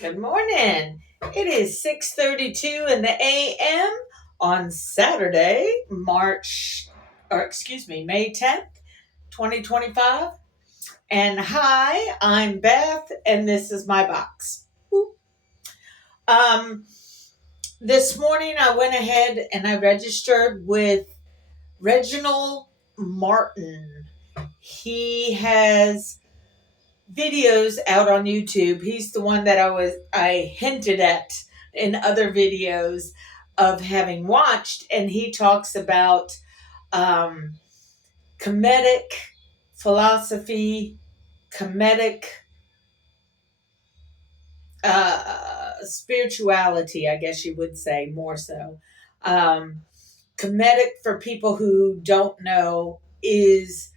Good morning. It is 6:32 in the AM on Saturday, May 10th, 2025. And hi, I'm Beth, and this is my box. Um, this morning I went ahead and I registered with Reginald Martin. He has videos out on YouTube. He's the one that I hinted at in other videos of having watched, and he talks about um, kemetic philosophy, kemetic spirituality, I guess you would say more so. Um, Kemetic, for people who don't know, is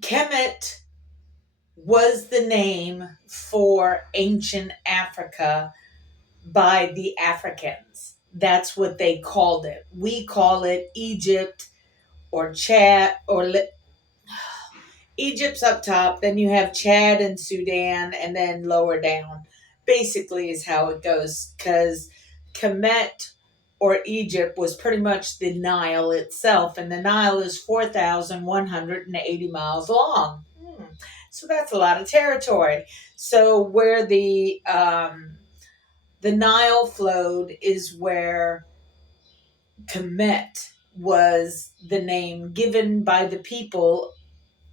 Kemet was the name for ancient Africa by the Africans. That's what they called it. We call it Egypt or Chad Egypt's up top, then you have Chad and Sudan, and then lower down. Basically, is how it goes because Kemet or Egypt was pretty much the Nile itself, and the Nile is 4,180 miles long. So that's a lot of territory. So where the Nile flowed is where Kemet was the name given by the people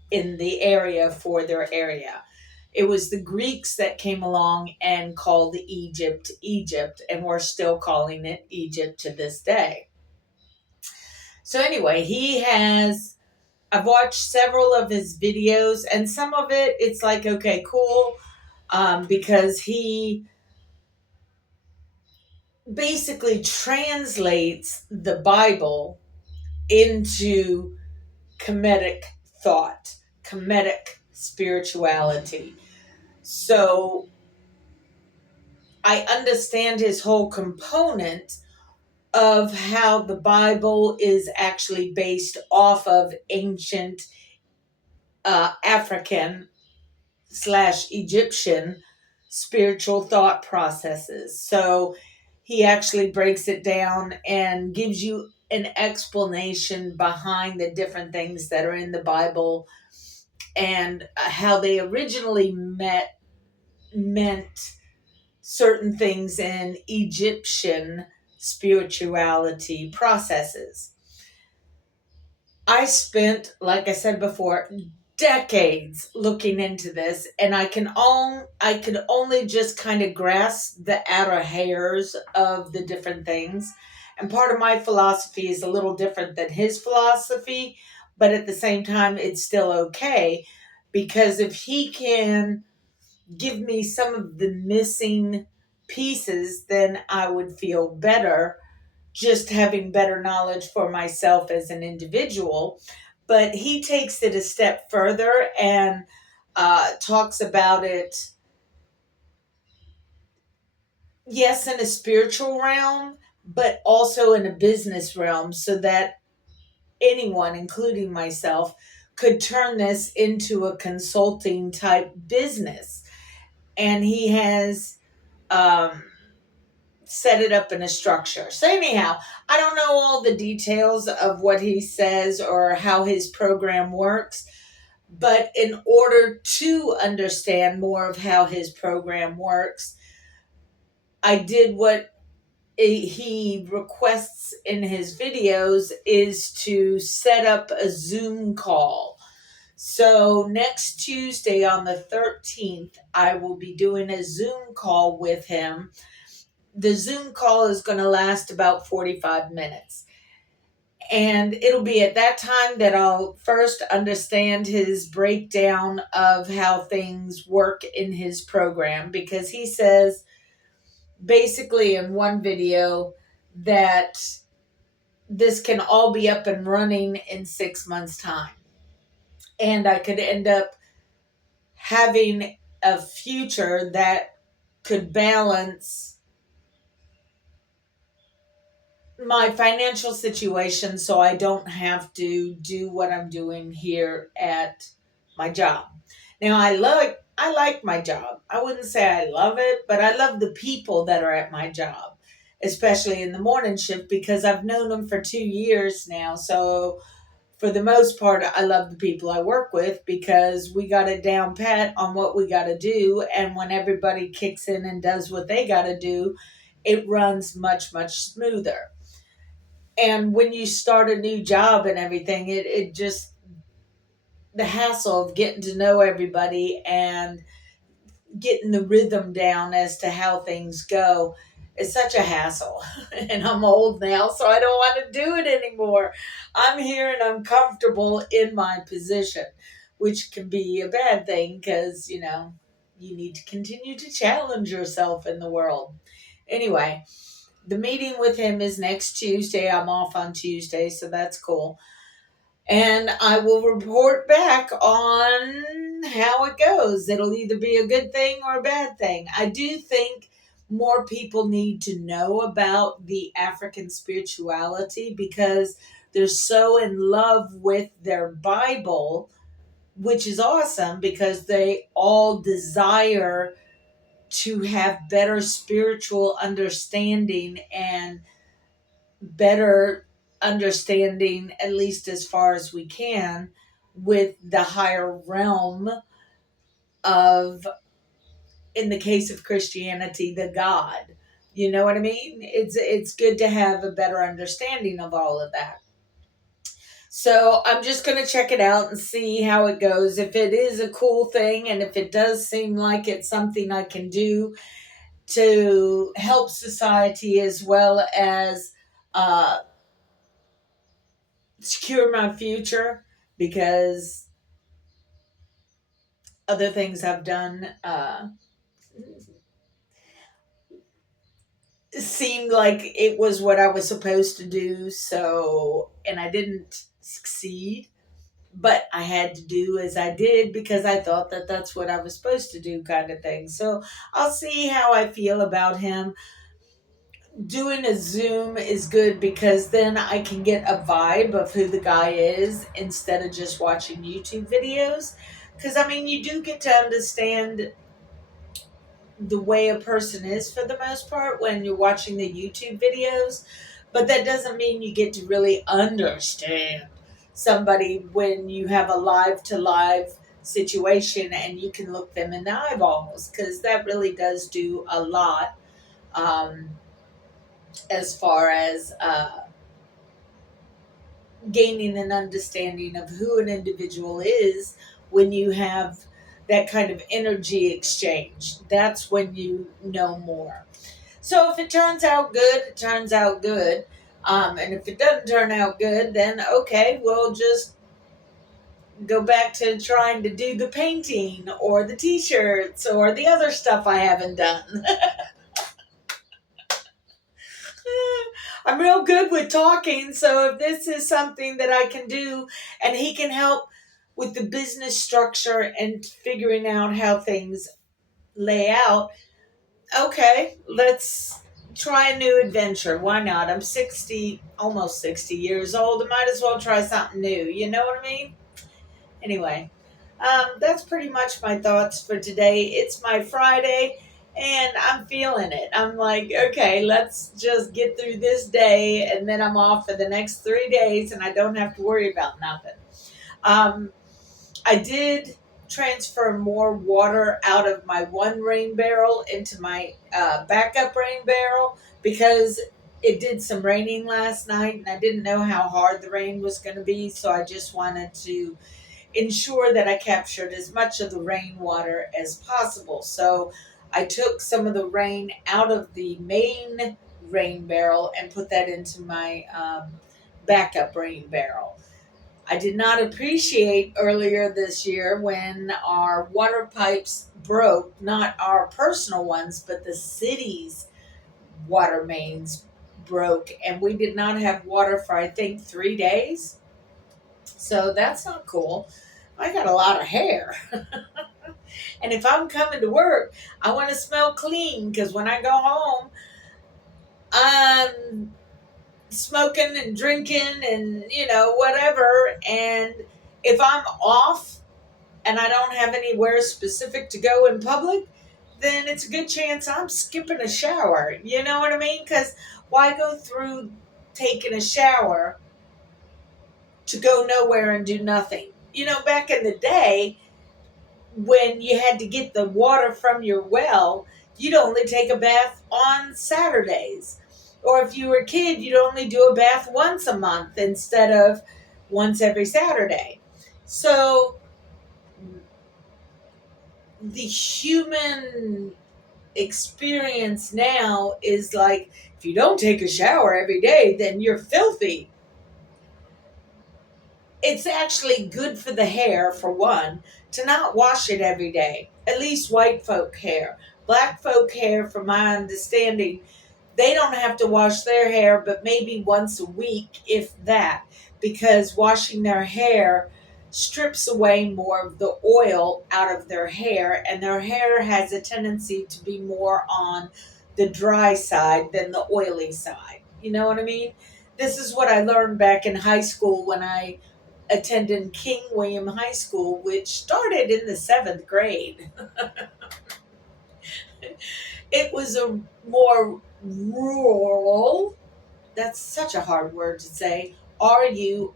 in the area for their area. It was the Greeks that came along and called Egypt Egypt, and we're still calling it Egypt to this day. So anyway, I've watched several of his videos, and some of it's like, okay, cool, because he basically translates the Bible into kemetic thought, kemetic spirituality. So I understand his whole component of how the Bible is actually based off of ancient African / Egyptian spiritual thought processes. So he actually breaks it down and gives you an explanation behind the different things that are in the Bible and how they originally meant certain things in Egyptian spirituality processes. I spent, like I said before, decades looking into this, and I could only just kind of grasp the outer hairs of the different things. And part of my philosophy is a little different than his philosophy, but at the same time, it's still okay because if he can give me some of the missing pieces, then I would feel better just having better knowledge for myself as an individual. But he takes it a step further and talks about it, yes, in a spiritual realm, but also in a business realm, so that anyone, including myself, could turn this into a consulting type business. And he has set it up in a structure. So anyhow, I don't know all the details of what he says or how his program works, but in order to understand more of how his program works, I did what he requests in his videos is to set up a Zoom call. So next Tuesday on the 13th, I will be doing a Zoom call with him. The Zoom call is going to last about 45 minutes. And it'll be at that time that I'll first understand his breakdown of how things work in his program, because he says basically in one video that this can all be up and running in 6 months' time. And I could end up having a future that could balance my financial situation so I don't have to do what I'm doing here at my job. Now, I like my job. I wouldn't say I love it, but I love the people that are at my job, especially in the morning shift because I've known them for 2 years now. So for the most part, I love the people I work with because we got it down pat on what we got to do. And when everybody kicks in and does what they got to do, it runs much, much smoother. And when you start a new job and everything, it just, the hassle of getting to know everybody and getting the rhythm down as to how things go is such a hassle. And I'm old now, so I don't want to do it anymore. I'm here and I'm comfortable in my position, which can be a bad thing because, you need to continue to challenge yourself in the world. Anyway, the meeting with him is next Tuesday. I'm off on Tuesday, so that's cool. And I will report back on how it goes. It'll either be a good thing or a bad thing. I do think more people need to know about the African spirituality because they're so in love with their Bible, which is awesome because they all desire to have better spiritual understanding and better understanding, at least as far as we can, with the higher realm of, in the case of Christianity, the God. You know what I mean? It's good to have a better understanding of all of that. So I'm just going to check it out and see how it goes. If it is a cool thing and if it does seem like it's something I can do to help society as well as uh, secure my future, because other things I've done seemed like it was what I was supposed to do. So, and I didn't succeed, but I had to do as I did because I thought that that's what I was supposed to do, kind of thing. So I'll see how I feel about him. Doing a Zoom is good because then I can get a vibe of who the guy is instead of just watching YouTube videos. Because, I mean, you do get to understand the way a person is for the most part when you're watching the YouTube videos, but that doesn't mean you get to really understand somebody when you have a live to live situation and you can look them in the eyeballs, because that really does do a lot um, as far as gaining an understanding of who an individual is. When you have that kind of energy exchange, that's when you know more. So if it turns out good, it turns out good. And if it doesn't turn out good, then okay, we'll just go back to trying to do the painting or the t-shirts or the other stuff I haven't done. I'm real good with talking, so if this is something that I can do and he can help with the business structure and figuring out how things lay out, okay, let's try a new adventure. Why not? I'm 60, almost 60 years old. I might as well try something new. You know what I mean? Anyway, that's pretty much my thoughts for today. It's my Friday and I'm feeling it. I'm like, okay, let's just get through this day and then I'm off for the next 3 days and I don't have to worry about nothing. Um, I did transfer more water out of my one rain barrel into my backup rain barrel because it did some raining last night and I didn't know how hard the rain was going to be. So I just wanted to ensure that I captured as much of the rainwater as possible. So I took some of the rain out of the main rain barrel and put that into my backup rain barrel. I did not appreciate earlier this year when our water pipes broke, not our personal ones, but the city's water mains broke, and we did not have water for, I think, 3 days. So that's not cool. I got a lot of hair. And if I'm coming to work, I want to smell clean because when I go home, I'm smoking and drinking and, whatever. And if I'm off, and I don't have anywhere specific to go in public, then it's a good chance I'm skipping a shower. You know what I mean? Because why go through taking a shower to go nowhere and do nothing? You know, back in the day, when you had to get the water from your well, you'd only take a bath on Saturdays. Or if you were a kid, you'd only do a bath once a month instead of once every Saturday. So the human experience now is like, if you don't take a shower every day, then you're filthy. It's actually good for the hair, for one, to not wash it every day. At least white folk hair. Black folk hair, from my understanding, they don't have to wash their hair, but maybe once a week, if that, because washing their hair strips away more of the oil out of their hair, and their hair has a tendency to be more on the dry side than the oily side. You know what I mean? This is what I learned back in high school when I attended King William High School, which started in the 7th grade. It was a more rural, that's such a hard word to say, Rural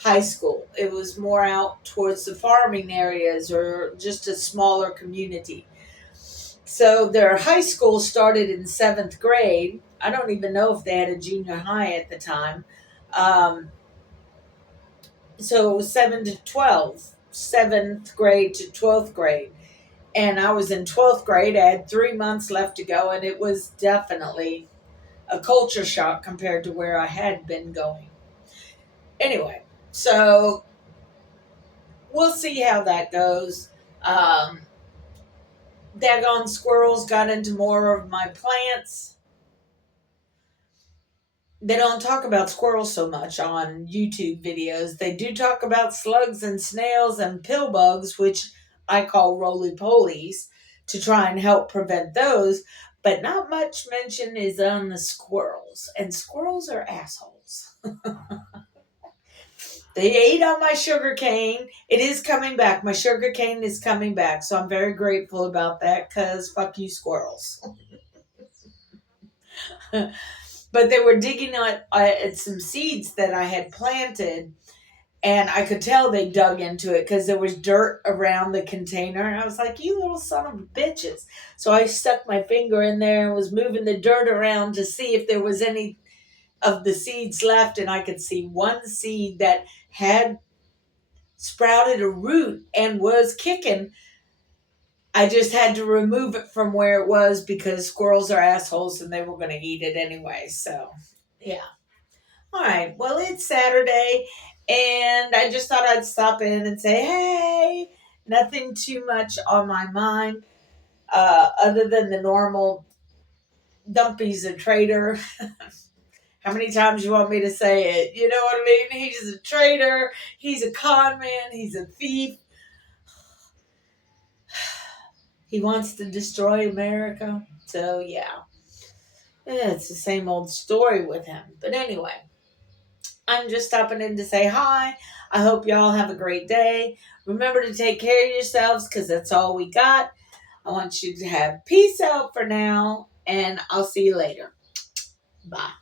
high school. It was more out towards the farming areas or just a smaller community. So their high school started in 7th grade. I don't even know if they had a junior high at the time. So 7 to 12, 7th grade to 12th grade. And I was in 12th grade. I had 3 months left to go, and it was definitely a culture shock compared to where I had been going. Anyway, so we'll see how that goes. Daggone squirrels got into more of my plants. They don't talk about squirrels so much on YouTube videos. They do talk about slugs and snails and pill bugs, which I call roly polies, to try and help prevent those. But not much mention is on the squirrels. And squirrels are assholes. They ate on my sugar cane. It is coming back. My sugar cane is coming back. So I'm very grateful about that, because fuck you, squirrels. But they were digging at some seeds that I had planted, and I could tell they dug into it because there was dirt around the container. And I was like, you little son of bitches. So I stuck my finger in there and was moving the dirt around to see if there was any of the seeds left, and I could see one seed that had sprouted a root and was kicking. I just had to remove it from where it was because squirrels are assholes and they were going to eat it anyway. So, yeah. All right. Well, it's Saturday, and I just thought I'd stop in and say, hey, nothing too much on my mind, other than the normal Dumpy's a traitor. How many times you want me to say it? You know what I mean? He's a traitor. He's a con man. He's a thief. He wants to destroy America. So, yeah. It's the same old story with him. But anyway, I'm just stopping in to say hi. I hope y'all have a great day. Remember to take care of yourselves, because that's all we got. I want you to have peace out for now, and I'll see you later. Bye.